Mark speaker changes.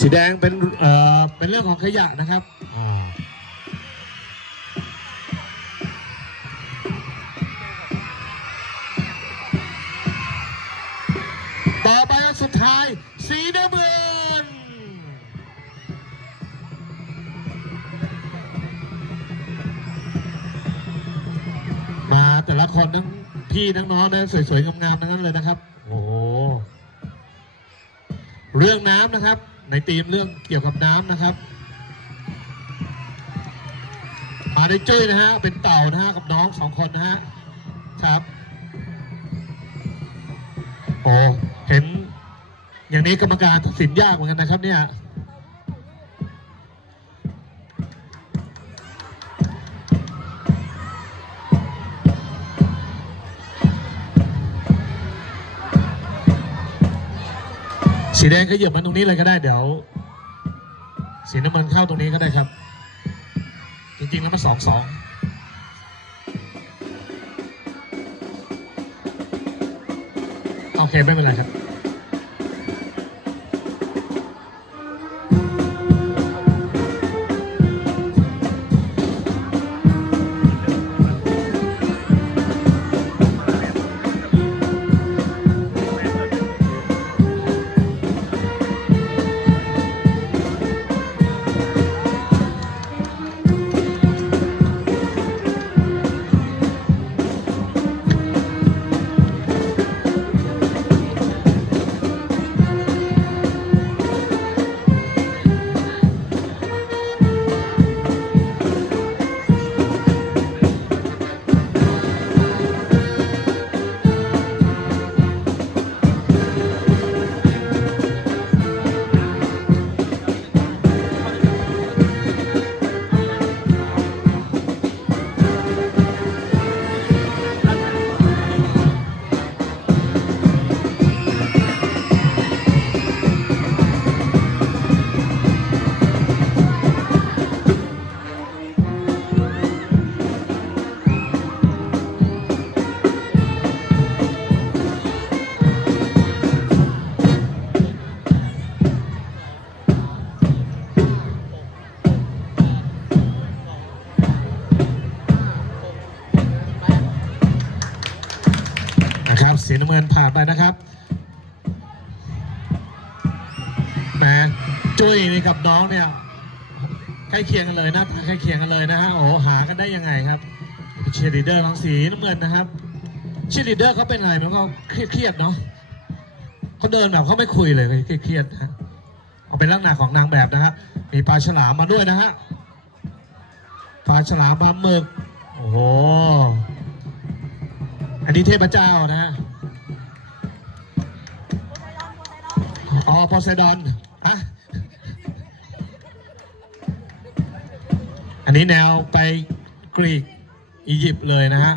Speaker 1: สีแดงเป็นเอ่อเป็นเรื่องของขยะนะครับต่อไปสุดท้าย สีน้ำเงินมาแต่ละคนทั้งพี่ทั้งน้องนะสวยๆงามๆทั้งนั้นเลยนะครับ โอ้โหเรื่องน้ำนะครับ ในธีมเรื่องเกี่ยวกับน้ำนะครับ มาได้จุ้ยนะฮะ เป็นเต่านะฮะ กับน้องสองคนนะฮะ ครับ โอ้ เห็น อย่างนี้กรรมการตัดสินยากเหมือนกันนะครับเนี่ย สีแดงก็เหยียบมันตรงนี้เลยก็ได้เดี๋ยว สีน้ำมันเข้าตรงนี้ก็ได้ครับ จริงๆแล้วมันสองสองโอเคไม่เป็นไรครับ สีน้ำเงินผ่านไปนะครับแหมจุ้ยนี่กับน้องเนี่ยใกล้เคียงกันเลยหนะใกล้เคียงกันเลยนะฮะโอ้โหหากันได้ยังไงครับเชียร์ลีดเดอร์ของสีน้ำเงินนะครับเชียร์ลีดเดอร์เขาเป็นอะไรมันก็เครียดเนาะเขาเดินแบบเขาไม่คุยเลยเครียดนะ เอาเป็นลักษณะของนางแบบนะฮะมีปลาฉลามมาด้วยนะฮะปลาฉลามปลาหมึกโอ้โหอันนี้เทพเจ้านะ อ๋อโพไซดอนอะอันนี้แนวไปกรีกอียิปต์เลยนะฮะ